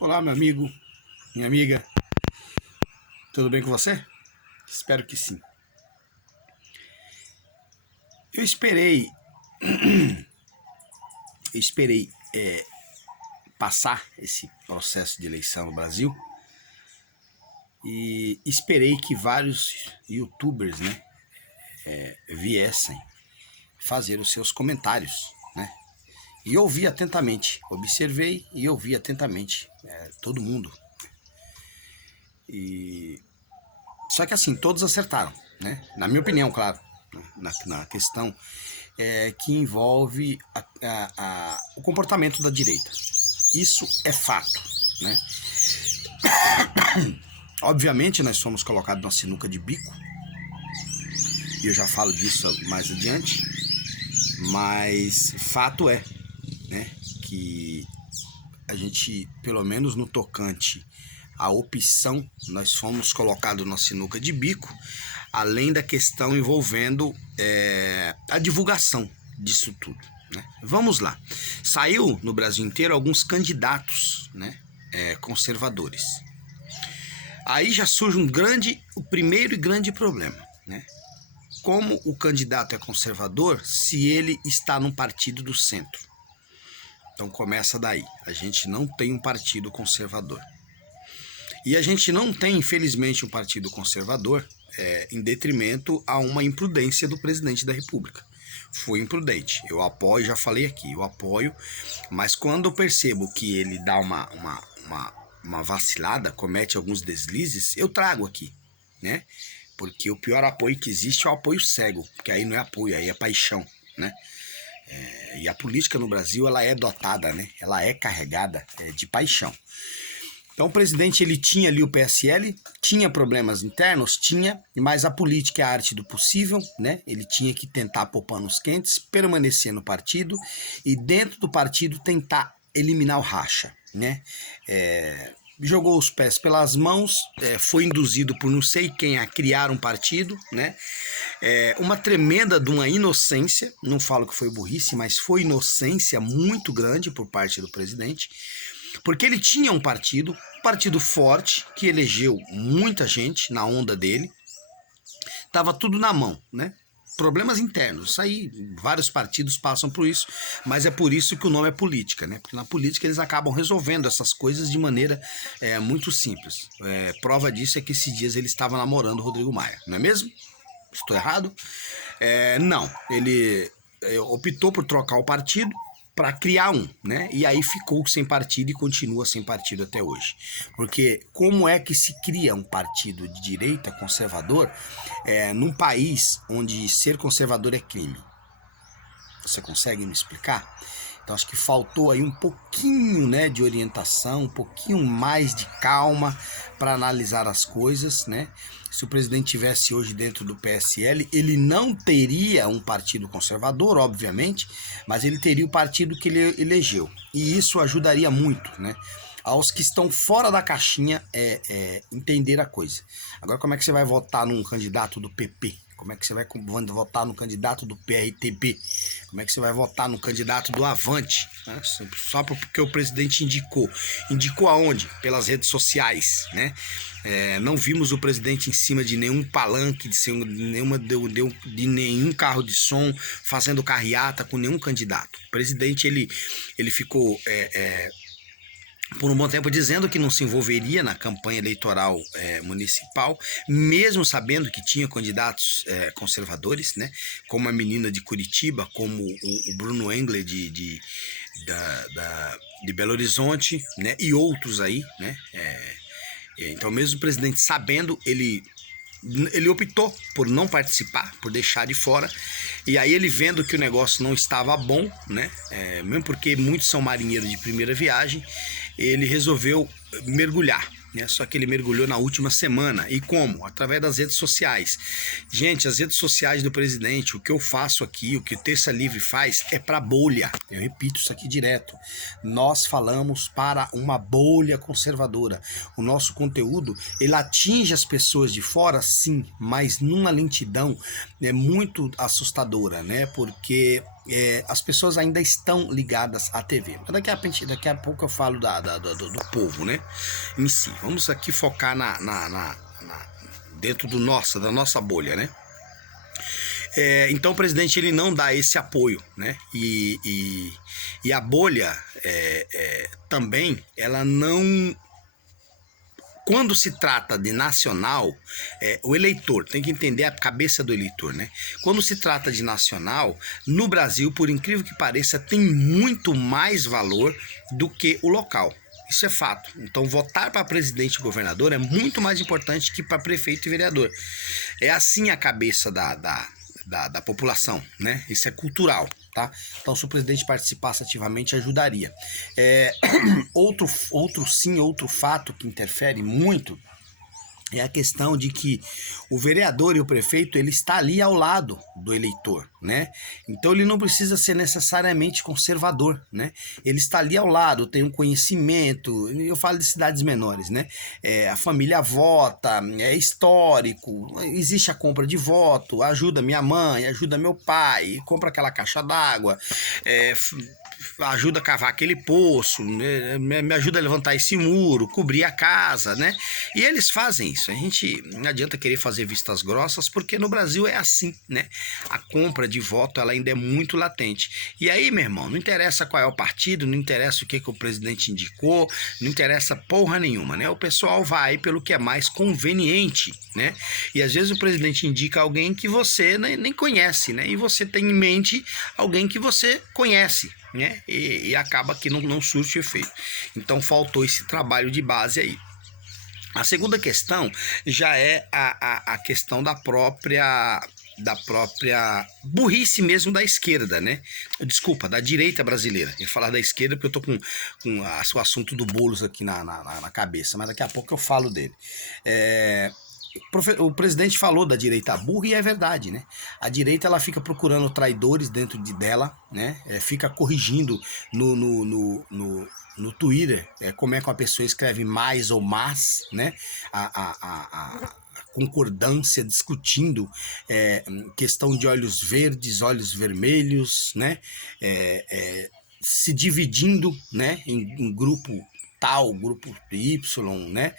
Olá, meu amigo, minha amiga, tudo bem com você? Espero que sim. Eu esperei, passar esse processo de eleição no Brasil e esperei que vários YouTubers, né, viessem fazer os seus comentários, né? E ouvi atentamente, observei e ouvi atentamente todo mundo. Só que assim, todos acertaram, né? Na minha opinião, claro, na questão que envolve o comportamento da direita. Isso é fato, né? Obviamente nós fomos colocados numa sinuca de bico, e eu já falo disso mais adiante, mas fato é, né, que a gente, pelo menos no tocante à opção, nós fomos colocados na sinuca de bico, além da questão envolvendo a divulgação disso tudo, né? Vamos lá. Saiu no Brasil inteiro alguns candidatos, né, conservadores. Aí já surge o primeiro e grande problema, né? Como o candidato é conservador se ele está num partido do centro? Então começa daí. A gente não tem um partido conservador. E a gente não tem, infelizmente, um partido conservador em detrimento a uma imprudência do presidente da República. Foi imprudente. Eu apoio, já falei aqui, eu apoio, mas quando eu percebo que ele dá uma vacilada, comete alguns deslizes, eu trago aqui, né? Porque o pior apoio que existe é o apoio cego, porque aí não é apoio, aí é paixão, né? E a política no Brasil, ela é dotada, né? Ela é carregada de paixão. Então o presidente, ele tinha ali o PSL, tinha problemas internos, tinha, mas a política é a arte do possível, né? Ele tinha que tentar pôr panos quentes, permanecer no partido e dentro do partido tentar eliminar o racha, né? Jogou os pés pelas mãos, foi induzido por não sei quem a criar um partido, né? Uma tremenda de uma inocência, não falo que foi burrice, mas foi inocência muito grande por parte do presidente, porque ele tinha um partido forte, que elegeu muita gente na onda dele, estava tudo na mão, né? Problemas internos, isso aí, vários partidos passam por isso, mas é por isso que o nome é política, né? Porque na política eles acabam resolvendo essas coisas de maneira muito simples. Prova disso é que esses dias ele estava namorando o Rodrigo Maia, não é mesmo? Estou errado? Não, ele optou por trocar o partido para criar um, né? E aí ficou sem partido e continua sem partido até hoje. Porque como é que se cria um partido de direita conservador num país onde ser conservador é crime? Você consegue me explicar? Então acho que faltou aí um pouquinho, né, de orientação, um pouquinho mais de calma para analisar as coisas, né? Se o presidente tivesse hoje dentro do PSL, ele não teria um partido conservador, obviamente, mas ele teria o partido que ele elegeu. E isso ajudaria muito, né, aos que estão fora da caixinha entender a coisa. Agora, como é que você vai votar num candidato do PP? Como é que você vai votar no candidato do PRTB? Como é que você vai votar no candidato do Avante? Né? Só porque o presidente indicou. Indicou aonde? Pelas redes sociais, né? Não vimos o presidente em cima de nenhum palanque, de nenhum carro de som, fazendo carreata com nenhum candidato. O presidente, ele ficou por um bom tempo dizendo que não se envolveria na campanha eleitoral municipal, mesmo sabendo que tinha candidatos conservadores, né, como a menina de Curitiba, como o Bruno Engler de Belo Horizonte, né, e outros aí, né. Então mesmo o presidente sabendo, ele optou por não participar, por deixar de fora, e aí ele vendo que o negócio não estava bom, né, mesmo porque muitos são marinheiros de primeira viagem, ele resolveu mergulhar, né? Só que ele mergulhou na última semana. E como? Através das redes sociais. Gente, as redes sociais do presidente, o que eu faço aqui, o que o Terça Livre faz é para bolha. Eu repito isso aqui direto. Nós falamos para uma bolha conservadora. O nosso conteúdo, ele atinge as pessoas de fora, sim, mas numa lentidão muito assustadora, né? Porque as pessoas ainda estão ligadas à TV. Mas daqui a pouco eu falo do povo, né? Em si. Vamos aqui focar dentro da nossa bolha, né? Então o presidente ele não dá esse apoio, né? E a bolha também, ela não... Quando se trata de nacional, o eleitor, tem que entender a cabeça do eleitor, né? Quando se trata de nacional, no Brasil, por incrível que pareça, tem muito mais valor do que o local. Isso é fato. Então, votar para presidente e governador é muito mais importante que para prefeito e vereador. É assim a cabeça da população, né? Isso é cultural, tá? Então, se o presidente participasse ativamente, ajudaria. Outro fato que interfere muito é a questão de que o vereador e o prefeito, ele está ali ao lado do eleitor, né? Então ele não precisa ser necessariamente conservador, né? Ele está ali ao lado, tem um conhecimento, eu falo de cidades menores, né? A família vota, é histórico, existe a compra de voto, ajuda minha mãe, ajuda meu pai, compra aquela caixa d'água, ajuda a cavar aquele poço, me ajuda a levantar esse muro, cobrir a casa, né? E eles fazem isso. A gente não adianta querer fazer vistas grossas, porque no Brasil é assim, né? A compra de voto, ela ainda é muito latente. E aí, meu irmão, não interessa qual é o partido, não interessa o que o presidente indicou, não interessa porra nenhuma, né? O pessoal vai pelo que é mais conveniente, né? E às vezes o presidente indica alguém que você nem conhece, né? E você tem em mente alguém que você conhece, né? E acaba que não surte efeito. Então faltou esse trabalho de base aí. A segunda questão já é a questão da própria burrice mesmo da esquerda, né? Desculpa, da direita brasileira. Eu ia falar da esquerda porque eu tô com o assunto do Boulos aqui na cabeça, mas daqui a pouco eu falo dele. O presidente falou da direita burra e é verdade, né? A direita, ela fica procurando traidores dentro dela, né? Fica corrigindo no Twitter como é que uma pessoa escreve mais ou mas, né? A concordância, discutindo questão de olhos verdes, olhos vermelhos, né? Se dividindo, né? em grupo tal, grupo Y, né?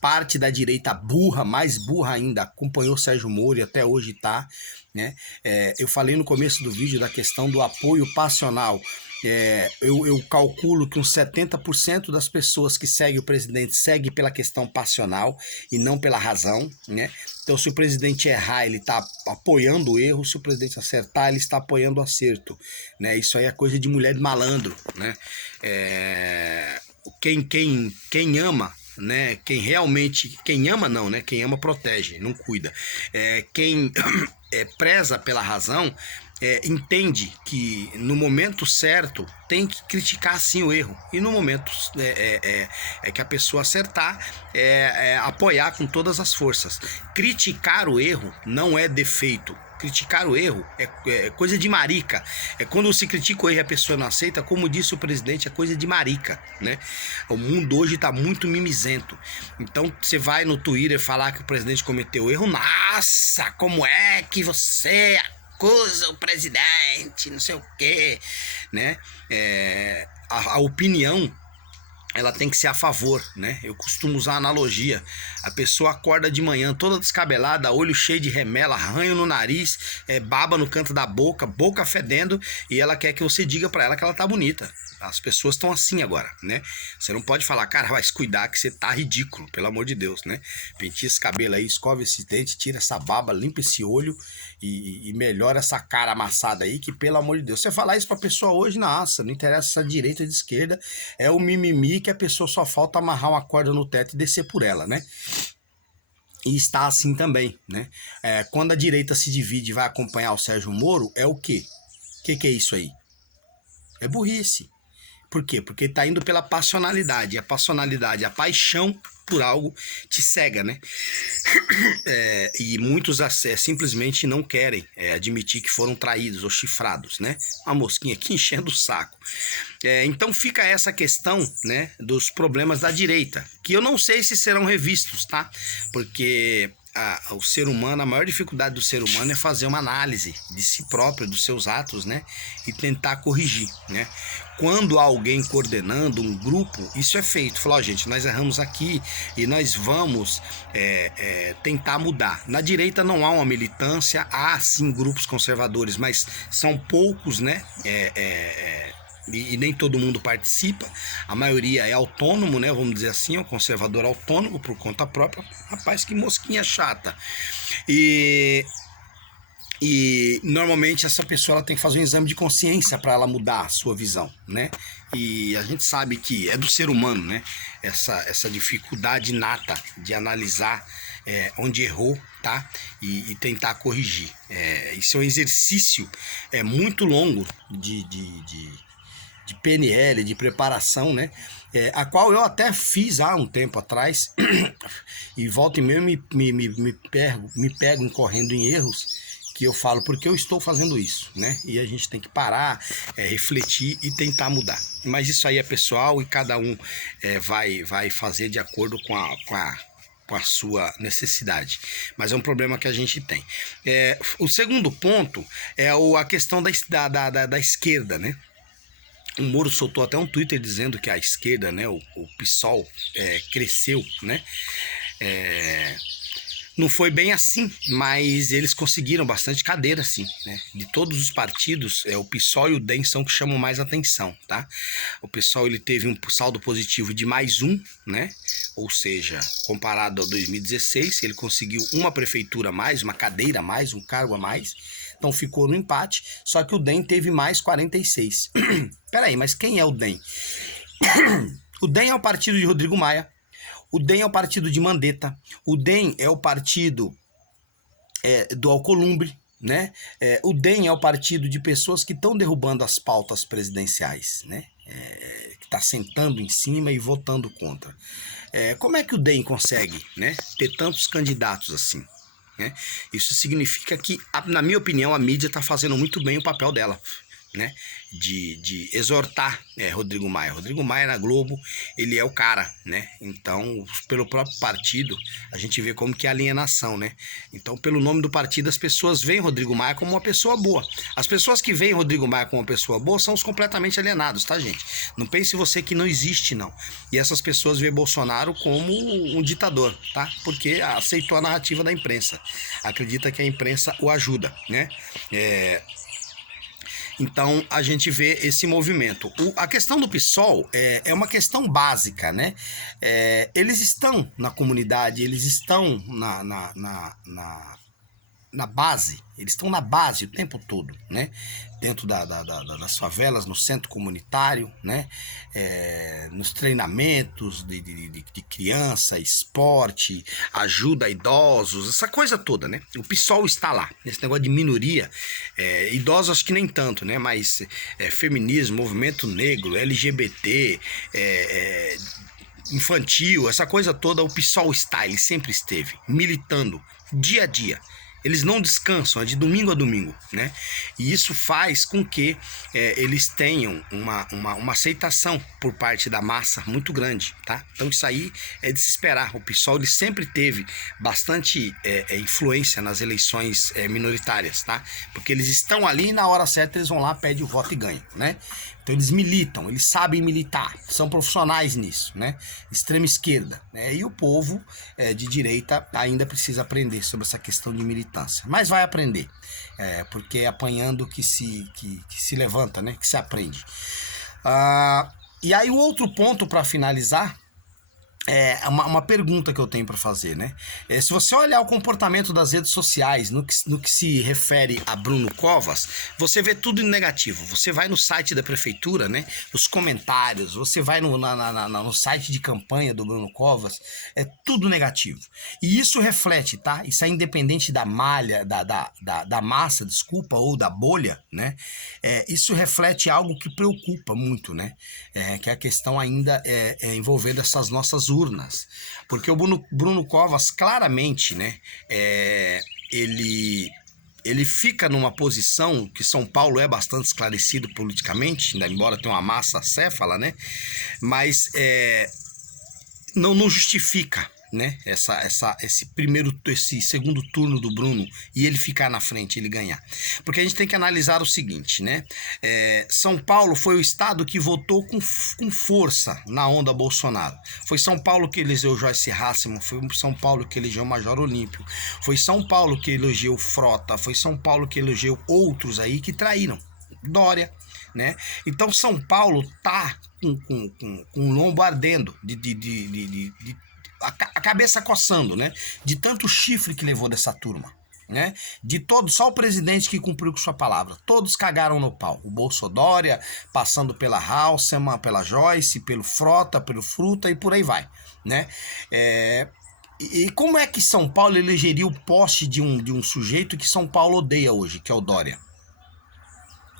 Parte da direita burra, mais burra ainda, acompanhou Sérgio Moro e até hoje tá, né? Eu falei no começo do vídeo da questão do apoio passional. Eu calculo que uns 70% das pessoas que seguem o presidente segue pela questão passional e não pela razão, né? Então, se o presidente errar, ele está apoiando o erro; se o presidente acertar, ele está apoiando o acerto, né? Isso aí é coisa de mulher de malandro, né? Quem ama, né? Quem ama não, né? Quem ama protege, não cuida. Quem preza pela razão, entende que no momento certo tem que criticar sim o erro, e no momento que a pessoa acertar, apoiar com todas as forças. Criticar o erro não é defeito. Criticar o erro é coisa de marica. Quando se critica o erro e a pessoa não aceita, como disse o presidente, é coisa de marica, né? O mundo hoje tá muito mimizento. Então você vai no Twitter falar que o presidente cometeu erro, nossa, como é que você acusa o presidente, não sei o quê, né? A opinião, ela tem que ser a favor, né? Eu costumo usar a analogia. A pessoa acorda de manhã toda descabelada, olho cheio de remela, arranho no nariz, baba no canto da boca, boca fedendo, e ela quer que você diga pra ela que ela tá bonita. As pessoas estão assim agora, né? Você não pode falar, cara, vai se cuidar que você tá ridículo, pelo amor de Deus, né? Penteia esse cabelo aí, escova esse dente, tira essa baba, limpa esse olho e melhora essa cara amassada aí, que pelo amor de Deus. Você falar isso pra pessoa hoje, nossa, não interessa se é direita ou de esquerda, é o mimimi que a pessoa só falta amarrar uma corda no teto e descer por ela, né? E está assim também, né? Quando a direita se divide e vai acompanhar o Sérgio Moro, é o quê? O que é isso aí? É burrice. Por quê? Porque tá indo pela passionalidade. A passionalidade, a paixão por algo te cega, né? E muitos simplesmente não querem admitir que foram traídos ou chifrados, né? Uma mosquinha aqui enchendo o saco. Então fica essa questão, né, dos problemas da direita, que eu não sei se serão revistos, tá? Porque o ser humano, a maior dificuldade do ser humano é fazer uma análise de si próprio, dos seus atos, né? E tentar corrigir, né? Quando há alguém coordenando um grupo, isso é feito. Fala, ó, gente, nós erramos aqui e nós vamos tentar mudar. Na direita não há uma militância, há sim grupos conservadores, mas são poucos, né? E nem todo mundo participa, a maioria é autônomo, né? Vamos dizer assim, é um conservador autônomo por conta própria. Rapaz, que mosquinha chata. E normalmente essa pessoa ela tem que fazer um exame de consciência para ela mudar a sua visão, né? E a gente sabe que é do ser humano, né? Essa dificuldade inata de analisar onde errou, tá? E tentar corrigir. Isso é um exercício muito longo de PNL, de preparação, né? A qual eu até fiz há um tempo atrás e volta e meia me pego incorrendo em erros que eu falo porque eu estou fazendo isso, né? E a gente tem que parar, refletir e tentar mudar. Mas isso aí é pessoal e cada um vai fazer de acordo com a sua necessidade, mas é um problema que a gente tem. O segundo ponto é a questão da esquerda, né? O Moro soltou até um Twitter dizendo que a esquerda, né, o PSOL, cresceu, né? Não foi bem assim, mas eles conseguiram bastante cadeira, sim, né? De todos os partidos, o PSOL e o DEM são que chamam mais atenção, tá? O PSOL ele teve um saldo positivo de mais um, né? Ou seja, comparado a 2016, ele conseguiu uma prefeitura a mais, uma cadeira a mais, um cargo a mais. Então ficou no empate, só que o DEM teve mais 46. Peraí, mas quem é o DEM? O DEM é o partido de Rodrigo Maia, o DEM é o partido de Mandetta, o DEM é o partido do Alcolumbre, né? O DEM é o partido de pessoas que estão derrubando as pautas presidenciais, né? Que está sentando em cima e votando contra. Como é que o DEM consegue, né, ter tantos candidatos assim? Né? Isso significa que, na minha opinião, a mídia está fazendo muito bem o papel dela, né? De exortar Rodrigo Maia. Rodrigo Maia na Globo, ele é o cara, né? Então, pelo próprio partido, a gente vê como que é a alienação, né? Então, pelo nome do partido, as pessoas veem Rodrigo Maia como uma pessoa boa. As pessoas que veem Rodrigo Maia como uma pessoa boa são os completamente alienados, tá, gente? Não pense você que não existe, não. E essas pessoas veem Bolsonaro como um ditador, tá? Porque aceitou a narrativa da imprensa. Acredita que a imprensa o ajuda, né? Então, a gente vê esse movimento. A questão do PSOL é uma questão básica, né? Eles estão na comunidade, eles estão na base, eles estão na base o tempo todo, né? Dentro das favelas, no centro comunitário, né? Nos treinamentos de criança, esporte, ajuda a idosos, essa coisa toda, né? O PSOL está lá, nesse negócio de minoria, idosos acho que nem tanto, né? Mas feminismo, movimento negro, LGBT, infantil, essa coisa toda, o PSOL está, ele sempre esteve, militando, dia a dia. Eles não descansam, é de domingo a domingo, né? E isso faz com que eles tenham uma aceitação por parte da massa muito grande, tá? Então isso aí é de se esperar. O PSOL ele sempre teve bastante influência nas eleições minoritárias, tá? Porque eles estão ali e na hora certa eles vão lá, pedem o voto e ganham, né? Então eles militam, eles sabem militar, são profissionais nisso, né? Extrema esquerda, né? E o povo de direita ainda precisa aprender sobre essa questão de militância. Mas vai aprender, porque é apanhando que se levanta, né? Que se aprende. E aí o outro ponto para finalizar uma pergunta que eu tenho para fazer, né? Se você olhar o comportamento das redes sociais no que se refere a Bruno Covas, você vê tudo em negativo. Você vai no site da prefeitura, né? Os comentários, você vai no site de campanha do Bruno Covas, é tudo negativo. E isso reflete, tá? Isso é independente da malha, da massa, desculpa, ou da bolha, né? Isso reflete algo que preocupa muito, né? Que é a questão ainda envolvendo essas nossas urnas, porque o Bruno Covas claramente, né, ele fica numa posição que São Paulo é bastante esclarecido politicamente, ainda embora tenha uma massa acéfala, né, mas não justifica, né, esse segundo turno do Bruno e ele ficar na frente, ele ganhar. Porque a gente tem que analisar o seguinte, né? São Paulo foi o estado que votou com força na onda Bolsonaro. Foi São Paulo que elegeu Joyce Hasselmann, foi São Paulo que elegeu Major Olímpio, foi São Paulo que elegeu Frota, foi São Paulo que elegeu outros aí que traíram. Dória, né? Então São Paulo tá com o lombo ardendo, a cabeça coçando, né? De tanto chifre que levou dessa turma, né? De todos, só o presidente que cumpriu com sua palavra. Todos cagaram no pau. O Bolsonaro, passando pela Hasselmann, pela Joyce, pelo Frota, pelo Fruta e por aí vai, né? E como é que São Paulo elegeria o poste de um sujeito que São Paulo odeia hoje, que é o Dória?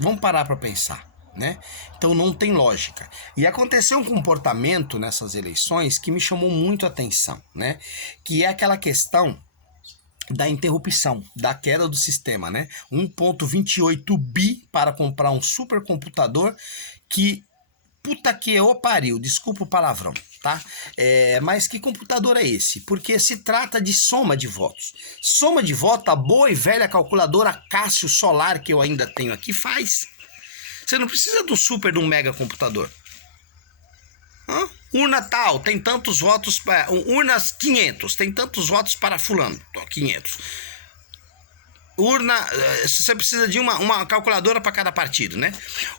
Vamos parar para pensar, né? Então não tem lógica. E aconteceu um comportamento nessas eleições que me chamou muito a atenção, né? Que é aquela questão da interrupção, da queda do sistema, né? 1,28 bi para comprar um supercomputador que, puta que eu pariu, desculpa o palavrão, tá? Mas que computador é esse? Porque se trata de soma de votos. Soma de voto, a boa e velha calculadora Cássio Solar, que eu ainda tenho aqui, faz. Você não precisa do super de um mega computador. Urna tal, tem tantos votos para... Urnas 500, tem tantos votos para fulano. 500. Urna, você precisa de uma calculadora para cada partido, né?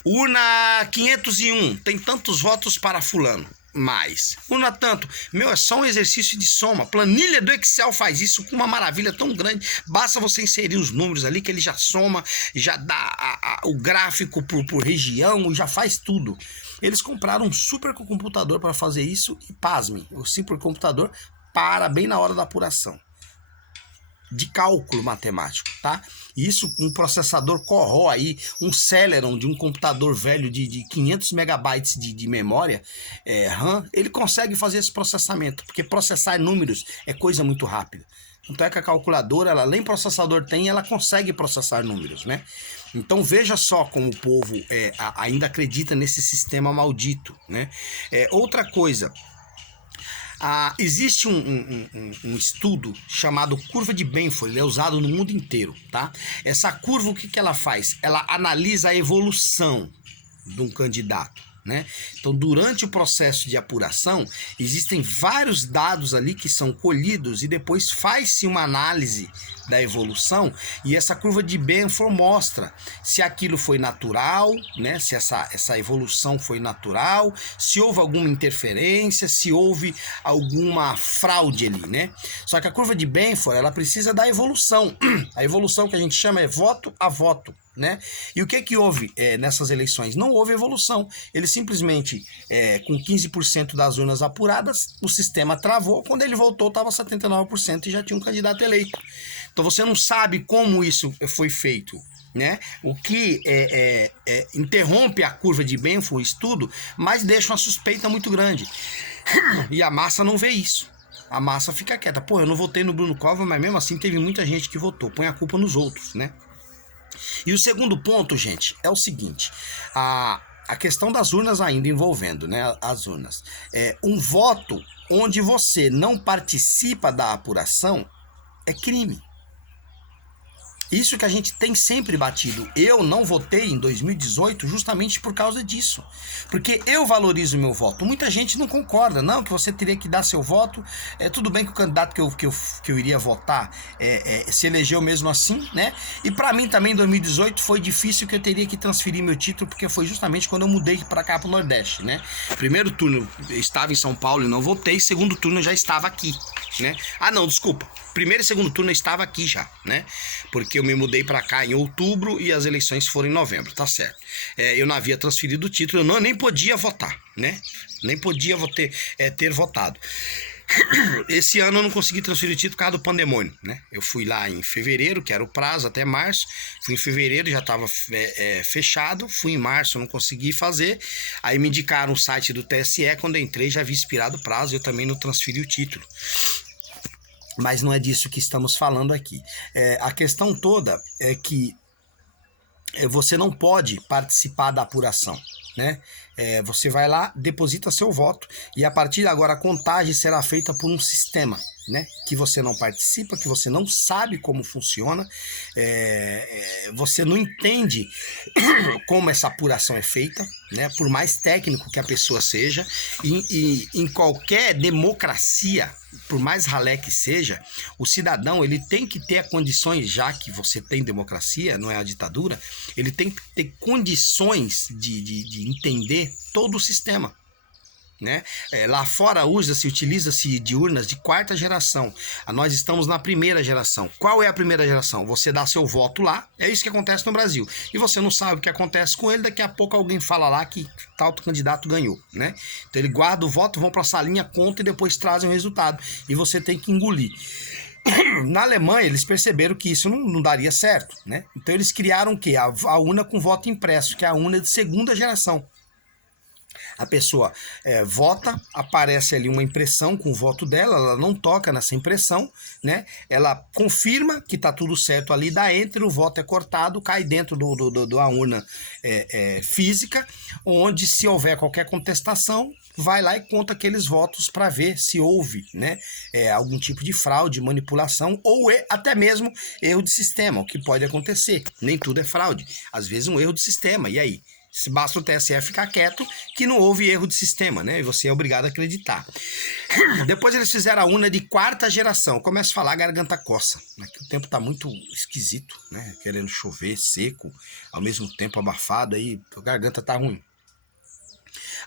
Urna 501, tem tantos votos para fulano. Mais. Urna tanto. Meu, é só um exercício de soma. Planilha do Excel faz isso com uma maravilha tão grande. Basta você inserir os números ali que ele já soma, já dá o gráfico por região, já faz tudo. Eles compraram um supercomputador para fazer isso e, pasmem, o supercomputador para bem na hora da apuração. De cálculo matemático, tá? Isso, um processador Corel aí, um Celeron de um computador velho de 500 megabytes de memória RAM, ele consegue fazer esse processamento, porque processar números é coisa muito rápida. Tanto é que a calculadora, ela nem processador tem, ela consegue processar números, né? Então veja só como o povo ainda acredita nesse sistema maldito, né? Outra coisa... existe um estudo chamado curva de Benford, ele é usado no mundo inteiro, tá? Essa curva, o que ela faz? Ela analisa a evolução de um candidato, né? Então, durante o processo de apuração, existem vários dados ali que são colhidos e depois faz-se uma análise da evolução e essa curva de Benford mostra se aquilo foi natural, né? Se essa evolução foi natural, se houve alguma interferência, se houve alguma fraude ali, né? Só que a curva de Benford, ela precisa da evolução. A evolução que a gente chama é voto a voto, né? E o que houve nessas eleições? Não houve evolução. Ele simplesmente, com 15% das urnas apuradas, o sistema travou. Quando ele voltou, estava 79% e já tinha um candidato eleito. Então você não sabe como isso foi feito, né? O que interrompe a curva de Benford, o estudo, mas deixa uma suspeita muito grande. E a massa não vê isso. A massa fica quieta. Pô, eu não votei no Bruno Covas, mas mesmo assim teve muita gente que votou. Põe a culpa nos outros, né? E o segundo ponto, gente, é o seguinte. A questão das urnas ainda envolvendo, né, as urnas. Um voto onde você não participa da apuração é crime. Isso que a gente tem sempre batido. Eu não votei em 2018 justamente por causa disso. Porque eu valorizo o meu voto. Muita gente não concorda. Não, que você teria que dar seu voto. Tudo bem que o candidato que eu iria votar se elegeu mesmo assim, né? E pra mim também em 2018 foi difícil que eu teria que transferir meu título, porque foi justamente quando eu mudei pra cá pro Nordeste, né? Primeiro turno eu estava em São Paulo e não votei. Segundo turno eu já estava aqui, né? Não, desculpa. Primeiro e segundo turno eu estava aqui já, né? Porque eu me mudei para cá em outubro e as eleições foram em novembro, tá certo. Eu não havia transferido o título, eu nem podia votar, né? Nem podia ter votado. Esse ano eu não consegui transferir o título por causa do pandemônio, né? Eu fui lá em fevereiro, que era o prazo, até março. Fui em fevereiro, já estava fechado. Fui em março, eu não consegui fazer. Aí me indicaram o site do TSE, quando eu entrei já havia expirado o prazo, eu também não transferi o título. Mas não é disso que estamos falando aqui. A questão toda é que você não pode participar da apuração. né? Você vai lá, deposita seu voto e a partir de agora a contagem será feita por um sistema, né? Que você não participa, que você não sabe como funciona, você não entende como essa apuração é feita, né? Por mais técnico que a pessoa seja, e em qualquer democracia, por mais ralé que seja, o cidadão ele tem que ter condições, já que você tem democracia, não é a ditadura, ele tem que ter condições de entender todo o sistema, né? Lá fora utiliza-se de urnas de quarta geração. Nós estamos na primeira geração. Qual é a primeira geração? Você dá seu voto lá, é isso que acontece no Brasil. E você não sabe o que acontece com ele, daqui a pouco alguém fala lá que tal candidato ganhou, né? Então ele guarda o voto, vão para a salinha, conta e depois trazem o resultado. E você tem que engolir. Na Alemanha, eles perceberam que isso não daria certo, né? Então eles criaram o quê? A urna com voto impresso, que é a urna de segunda geração. A pessoa vota, aparece ali uma impressão com o voto dela, ela não toca nessa impressão, né? Ela confirma que tá tudo certo ali, dá enter, o voto é cortado, cai dentro da urna física, onde se houver qualquer contestação, vai lá e conta aqueles votos para ver se houve, né, algum tipo de fraude, manipulação ou até mesmo erro de sistema, o que pode acontecer. Nem tudo é fraude, às vezes um erro de sistema, e aí? Basta o TSE ficar quieto que não houve erro de sistema, né? E você é obrigado a acreditar. Depois eles fizeram a urna de quarta geração. Começa a falar, a garganta coça. Aqui o tempo tá muito esquisito, né? Querendo chover, seco, ao mesmo tempo abafado, aí a garganta tá ruim.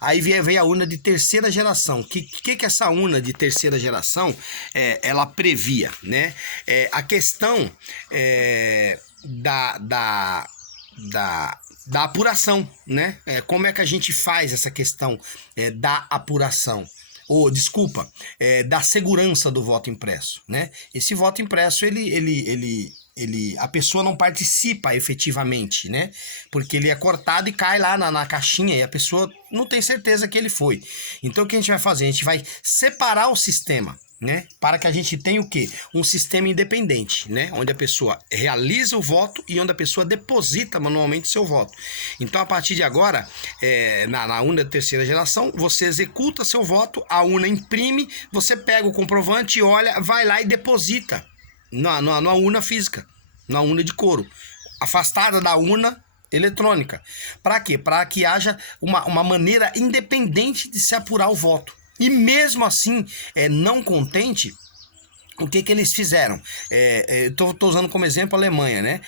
Aí vem a urna de terceira geração. O que essa urna de terceira geração ela previa, né? A questão da apuração, né? Como é que a gente faz essa questão da apuração? Ou, desculpa, da segurança do voto impresso, né? Esse voto impresso, a pessoa não participa efetivamente, né? Porque ele é cortado e cai lá na caixinha e a pessoa não tem certeza que ele foi. Então, o que a gente vai fazer? A gente vai separar o sistema, né? Para que a gente tenha o quê? Um sistema independente, né? Onde a pessoa realiza o voto e onde a pessoa deposita manualmente o seu voto. Então, a partir de agora, na urna de terceira geração, você executa seu voto, a urna imprime, você pega o comprovante e olha, vai lá e deposita na urna física, na urna de couro, afastada da urna eletrônica. Para quê? Para que haja uma maneira independente de se apurar o voto. E mesmo assim, não contente, o que eles fizeram? Tô usando como exemplo a Alemanha, né?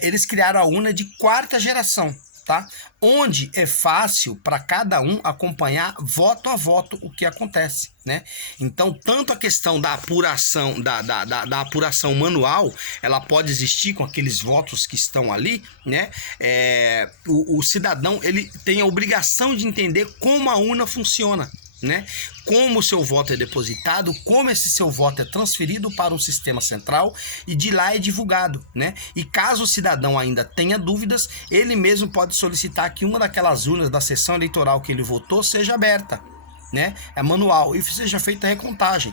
Eles criaram a urna de quarta geração, tá? Onde é fácil para cada um acompanhar voto a voto o que acontece, né? Então, tanto a questão da apuração, da apuração manual, ela pode existir com aqueles votos que estão ali, né? O cidadão, ele tem a obrigação de entender como a urna funciona, né? Como o seu voto é depositado, como esse seu voto é transferido para um sistema central e de lá é divulgado, né? E caso o cidadão ainda tenha dúvidas, ele mesmo pode solicitar que uma daquelas urnas da sessão eleitoral que ele votou seja aberta, né? É manual e seja feita a recontagem.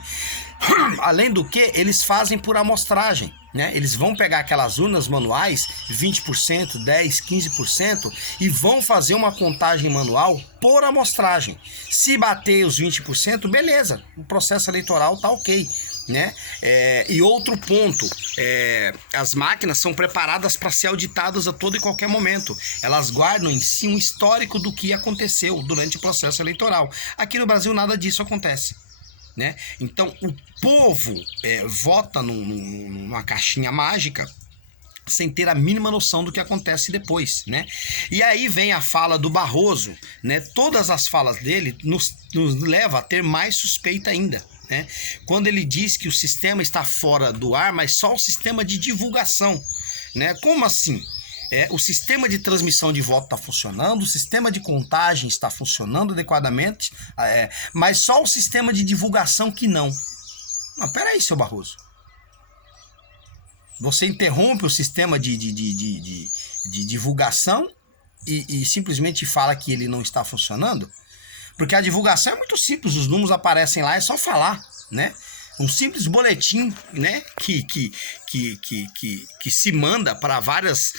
Além do que, eles fazem por amostragem, né? Eles vão pegar aquelas urnas manuais, 20%, 10%, 15%, e vão fazer uma contagem manual por amostragem. Se bater os 20%, beleza, o processo eleitoral tá ok, né? E outro ponto, as máquinas são preparadas para ser auditadas a todo e qualquer momento. Elas guardam em si um histórico do que aconteceu durante o processo eleitoral. Aqui no Brasil nada disso acontece, né? Então o povo vota numa caixinha mágica sem ter a mínima noção do que acontece depois, né? E aí vem a fala do Barroso, né? Todas as falas dele nos leva a ter mais suspeita ainda, né? Quando ele diz que o sistema está fora do ar, mas só o sistema de divulgação, né? Como assim? O sistema de transmissão de voto está funcionando, o sistema de contagem está funcionando adequadamente, mas só o sistema de divulgação que não. Não, peraí, seu Barroso. Você interrompe o sistema de divulgação e simplesmente fala que ele não está funcionando? Porque a divulgação é muito simples, os números aparecem lá, é só falar, né? um simples boletim, né, que se manda para várias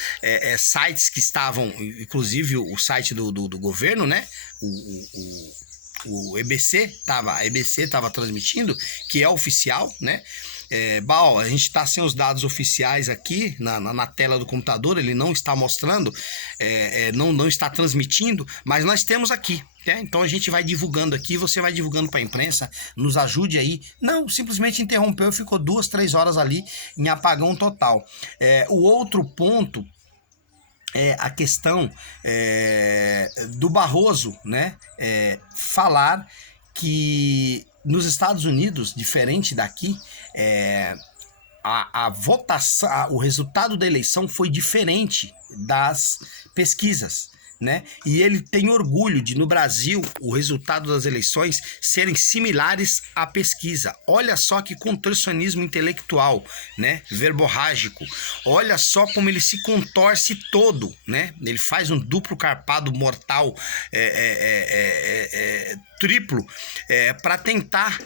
sites que estavam, inclusive o site do governo, né, a EBC estava transmitindo, que é oficial, né? A gente está sem os dados oficiais aqui na tela do computador, ele não está mostrando, não está transmitindo, mas nós temos aqui. Então a gente vai divulgando aqui, você vai divulgando para a imprensa, nos ajude aí. Não, simplesmente interrompeu e ficou 2, 3 horas ali em apagão total. O outro ponto é a questão do Barroso, né? Falar que nos Estados Unidos, diferente daqui, a votação, o resultado da eleição foi diferente das pesquisas, né? E ele tem orgulho de, no Brasil, o resultado das eleições serem similares à pesquisa. Olha só que contorcionismo intelectual, né? Verborrágico. Olha só como ele se contorce todo, né? Ele faz um duplo carpado mortal, triplo, para tentar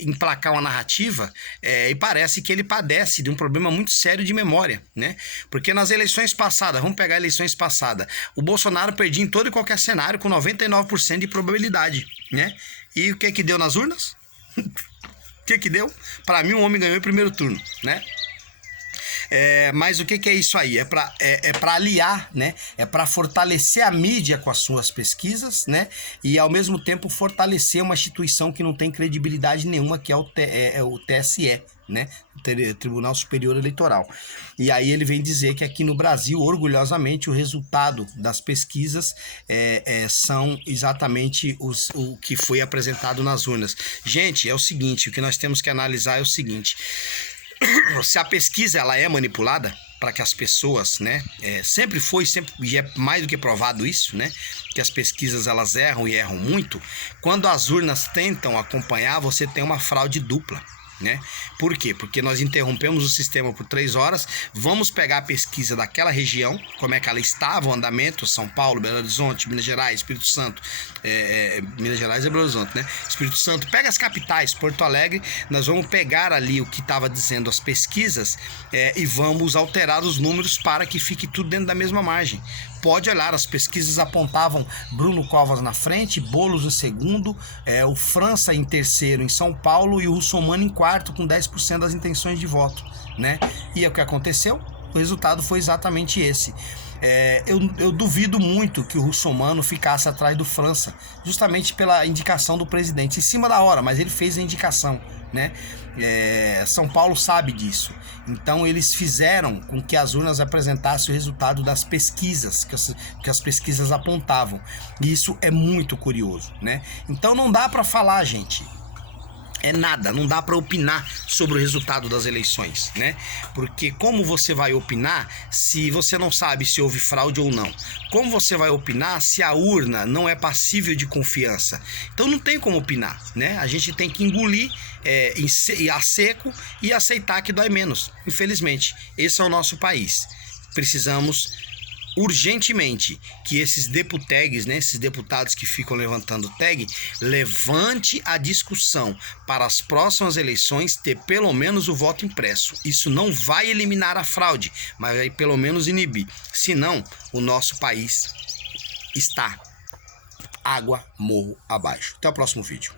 emplacar uma narrativa, e parece que ele padece de um problema muito sério de memória, né? Porque nas eleições passadas, vamos pegar eleições passadas, o Bolsonaro perdia em todo e qualquer cenário com 99% de probabilidade, né? E o que deu nas urnas? O que deu? Para mim, o homem ganhou em primeiro turno, né? Mas o que é isso aí? É para aliar, né? É para fortalecer a mídia com as suas pesquisas, né? E ao mesmo tempo fortalecer uma instituição que não tem credibilidade nenhuma, que é o TSE, né? Tribunal Superior Eleitoral. E aí ele vem dizer que aqui no Brasil, orgulhosamente, o resultado das pesquisas são exatamente o que foi apresentado nas urnas. Gente, é o seguinte, o que nós temos que analisar é o seguinte: se a pesquisa ela é manipulada para que as pessoas, né, sempre e é mais do que provado isso, né, que as pesquisas elas erram e erram muito. Quando as urnas tentam acompanhar, você tem uma fraude dupla, né? Por quê? Porque nós interrompemos o sistema por 3 horas, vamos pegar a pesquisa daquela região, como é que ela estava, o andamento, São Paulo, Belo Horizonte, Minas Gerais, Espírito Santo, Minas Gerais é Belo Horizonte, né? Espírito Santo, pega as capitais, Porto Alegre, nós vamos pegar ali o que estava dizendo as pesquisas, e vamos alterar os números para que fique tudo dentro da mesma margem. Pode olhar, as pesquisas apontavam Bruno Covas na frente, Boulos em segundo, o França em terceiro em São Paulo e o Russomano em quarto com 10% das intenções de voto, né? E o que aconteceu? O resultado foi exatamente esse. Eu duvido muito que o Russomano ficasse atrás do França, justamente pela indicação do presidente, em cima da hora, mas ele fez a indicação, né? São Paulo sabe disso. Então eles fizeram com que as urnas apresentassem o resultado das pesquisas que as pesquisas apontavam. E isso é muito curioso, né? Então não dá para falar, gente, nada, não dá para opinar sobre o resultado das eleições, né? Porque como você vai opinar se você não sabe se houve fraude ou não? Como você vai opinar se a urna não é passível de confiança? Então não tem como opinar, né? A gente tem que engolir a seco e aceitar que dói menos. Infelizmente, esse é o nosso país. Precisamos urgentemente que esses deputags, né, esses deputados que ficam levantando tag, levante a discussão para as próximas eleições ter pelo menos o voto impresso. Isso não vai eliminar a fraude, mas vai pelo menos inibir. Senão, o nosso país está água morro abaixo. Até o próximo vídeo.